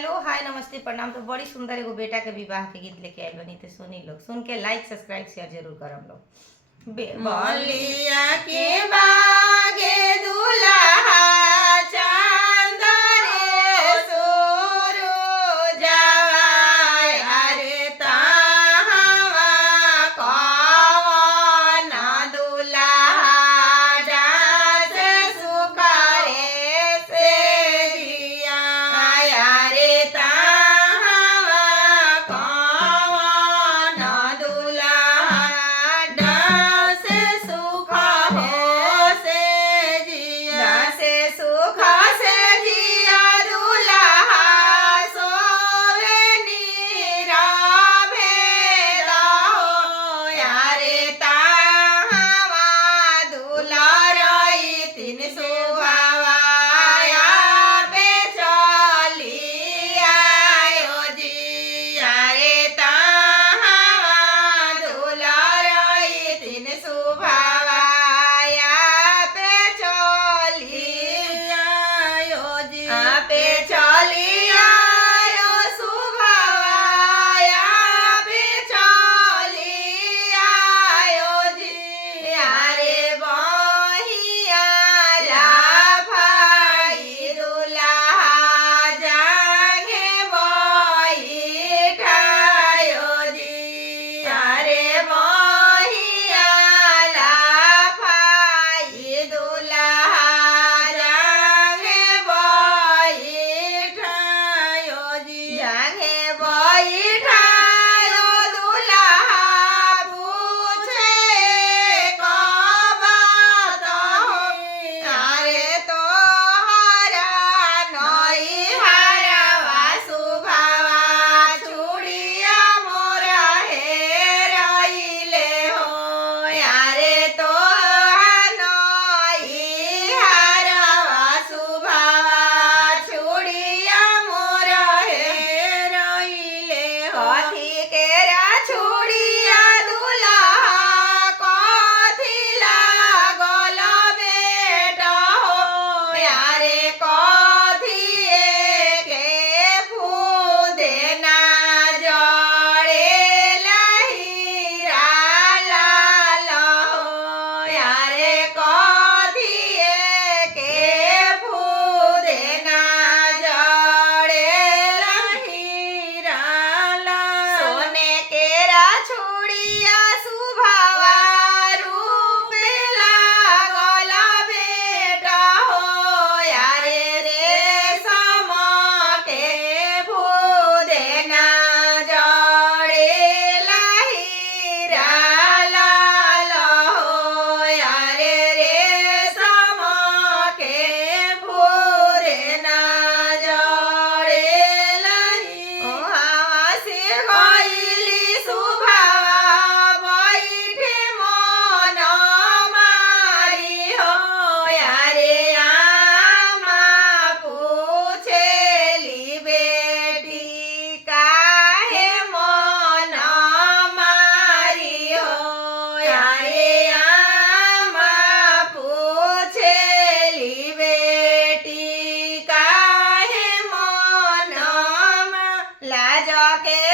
Hello hi नमस्ते प्रणाम। तो बड़ी सुंदर एगो बेटा के विवाह के गीत लेके आए बनी, तो सुनी लोग, सुन के लाइक सब्सक्राइब शेयर जरूर करम लोग। बलिया के बागे दुल्हा चांद रे सूरजवा, अरे ताहवा कवन दुल्हा डांस सुखरे से जिया, अरे ताहवा कवन दुल्हा डांस सुख हो से जिया, से सुख से जिया दुल्हा सोवे नीरवे रहो, अरे ताहवा दुलारई तीन सुहावा पे चली आयो जी, अरे ताहवा दुलारई तीन सुहावा पे चली आयो जी, पे चली आयो सुहावा पे चली आयो जी, अरे बहिया भाई दुल्हा जागे बैठायो जी, अरे बहिया भाई दुल्हा जागे बैठायो जी, जागे बैठायो दुल्हा पूछे कब तो, अरे तोहरा नई हरवा सुभावा चूड़िया मोरा हेराइले हो, अरे तोहरा नई हरवा सुभावा चूड़िया मोरा हेराइले हो, कथी केरा चूड़िया दुल्हा कथी लागल बेटा हो, अरे कथी के फूदेना जड़ेला हीरा लाल हो, अरे कथी के फूदेना जड़ेला हीरा लाल, सोने केरा चूड़िया सुभावा रूप लागल बेटा हो, अरे रेशम के फूदेना जड़ेला हीरा लाल हो, अरे रेशम के फूदेना जड़ेला हीरा से गइली सुभावा बैठे मन मारी हो, अरे आमा पूछेली बेटी काहे मन मारी हो, अरे आमा पूछेली बेटी काहे मन लाज के